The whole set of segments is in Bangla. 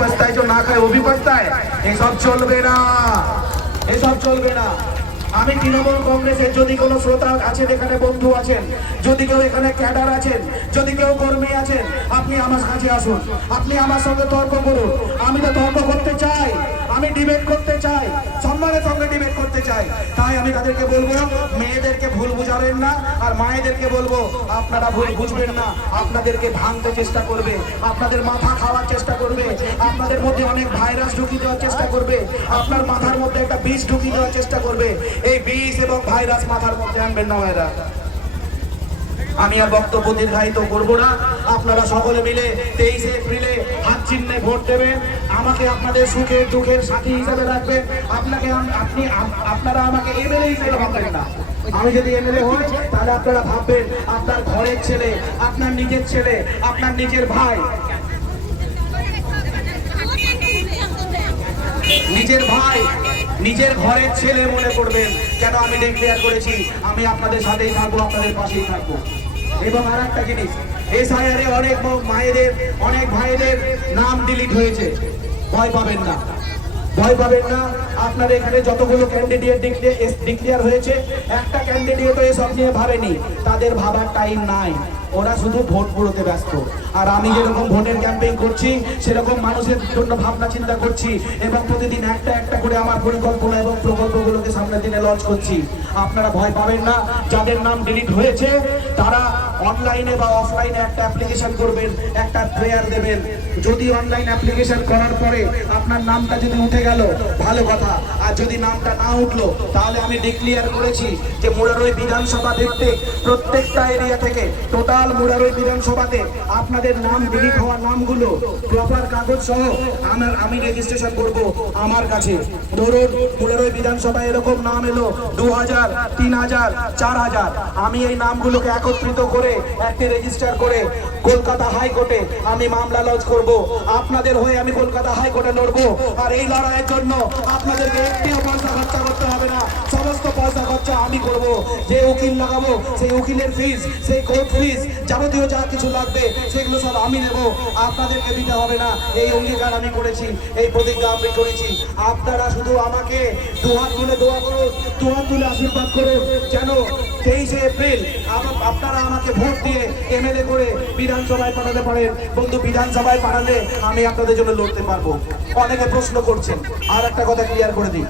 पछता है, जो ना खाए वो भी पछता है। ये सब चलबे ना, ये सब चलबे ना। আমি তৃণমূল কংগ্রেসের যদি কোনো শ্রোতা আছেন, এখানে বন্ধু আছেন, যদি কেউ এখানে ক্যাডার আছেন, যদি কেউ কর্মী আছেন, আপনি আমার কাছে আসুন, আপনি আমার সঙ্গে তর্ক করুন। আমি তো তর্ক করতে চাই, আমি ডিবেট করতে চাই, সম্মানের সঙ্গে ডিবেট করতে চাই। তাই আমি তাদেরকে বলবো, মেয়েদেরকে ভুল বুঝাবেন না, আর মায়েদেরকে বলবো আপনারা ভুল বুঝবেন না। আপনাদেরকে ভাঙতে চেষ্টা করবে, আপনাদের মাথা খাওয়ার চেষ্টা করবে, আপনাদের মধ্যে অনেক ভাইরাস ঢুকিয়ে দেওয়ার চেষ্টা করবে, আপনার মাথার মধ্যে একটা বিষ ঢুকিয়ে দেওয়ার চেষ্টা করবে। এই বিষ এবং ভাইরাস মাথার মধ্যে আনবেন না ভাইরা। আমি আর বক্তব্য দীর্ঘায়িত করবো না। আপনারা সকলে মিলে 23 এপ্রিলে হাত চিহ্নে ভোট দেবেন। আমাকে আপনাদের সুখের দুঃখের সাথী হিসাবে রাখবেন। আপনারা আমাকে এমএলএ হিসেবে ভাববেন না। আমি যদি এমএলএ হই তাহলে আপনারা ভাববেন আপনার ঘরের ছেলে, আপনার নিজের ছেলে, আপনার নিজের ভাই, নিজের ঘরের ছেলে মনে করবেন। কেন আমি ডিক্লেয়ার করেছি আমি আপনাদের সাথেই থাকবো, আপনাদের পাশেই থাকবো। এবং আর একটা জিনিস, এসআইআরে অনেক মায়েদের, অনেক ভাইদের নাম ডিলিট হয়েছে। ভয় পাবেন না, ভয় পাবেন না। আপনার এখানে যতগুলো ক্যান্ডিডেট ডিক্লেয়ার হয়েছে, একটা ক্যান্ডিডেটও এসব নিয়ে ভাবেনি। তাদের ভাবার টাইম নাই, ওরা শুধু ভোট পুরোতে ব্যস্ত। আর আমি যেরকম ভোটের ক্যাম্পেইন করছি, সেরকম মানুষের জন্য ভাবনা চিন্তা করছি এবং প্রতিদিন একটা একটা করে আমার পরিকল্পনা এবং প্রকল্পগুলোকে সামনের দিনে লঞ্চ করছি। আপনারা ভয় পাবেন না। যাদের নাম ডিলিট হয়েছে তারা অনলাইনে বা অফলাইনে একটা অ্যাপ্লিকেশন করবেন, একটা প্রেয়ার দেবেন। যদি অনলাইন অ্যাপ্লিকেশন করার পরে আপনার নামটা যদি উঠে গেল ভালো কথা, আর যদি নামটা না উঠলো তাহলে আমি ডিক্লেয়ার করেছি যে মুরারই বিধানসভা ভিত্তিক প্রত্যেকটা এরিয়া থেকে, টোটাল মুরারই বিধানসভাতে আপনাদের নাম ডিলিট হওয়া নামগুলো প্রপার কাগজ সহ আমি রেজিস্ট্রেশন করব আমার কাছে। ধরুন মুরারই বিধানসভা এরকম নাম এলো 2000, 3000, 4000, আমি এই নামগুলোকে একত্রিত করে একটি রেজিস্টার করে কলকাতা হাইকোর্টে আমি মামলা লঞ্চ করব। আপনাদের হয়ে আমি কলকাতা হাইকোর্টে লড়বো। আর এই লড়াইয়ের জন্য আপনাদেরকে একটিও পয়সা খরচা করতে হবে না, সমস্ত পয়সা খরচা আমি করব। যে উকিল লাগাবো সেই উকিলের ফিস, সেই কোর্ট ফিস, যাবতীয় যা কিছু লাগবে সেগুলো সব আমি নেব, আপনাদেরকে দিতে হবে না। এই অঙ্গীকার আমি করেছি, এই প্রতিজ্ঞা আমি করেছি। আপনারা শুধু আমাকে দুহাত তুলে দোয়া করুন, দুহাত তুলে আশীর্বাদ করুন, যেন 23 এপ্রিল আপনারা আমাকে ভোট দিয়ে এমএলএ করে বিধানসভায় পাঠাতে পারেন। বন্ধু, বিধানসভায় পাঠালে আমি আপনাদের জন্য লড়তে পারবো। অনেকে প্রশ্ন করছেন, আর একটা কথা ক্লিয়ার করে দিই,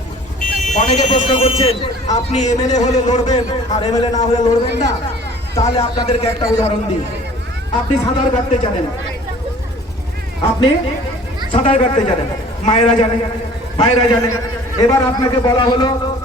অনেকে প্রশ্ন করছেন আপনি এমএলএ হলে লড়বেন আর এমএলএ না হলে লড়বেন না। তাহলে আপনাদেরকে একটা উদাহরণ দিই। আপনি সাঁতার কাটতে জানেন, আপনি সাঁতার কাটতে জানেন, মায়েরা জানে, ভাইরা জানে। এবার আপনাকে বলা হলো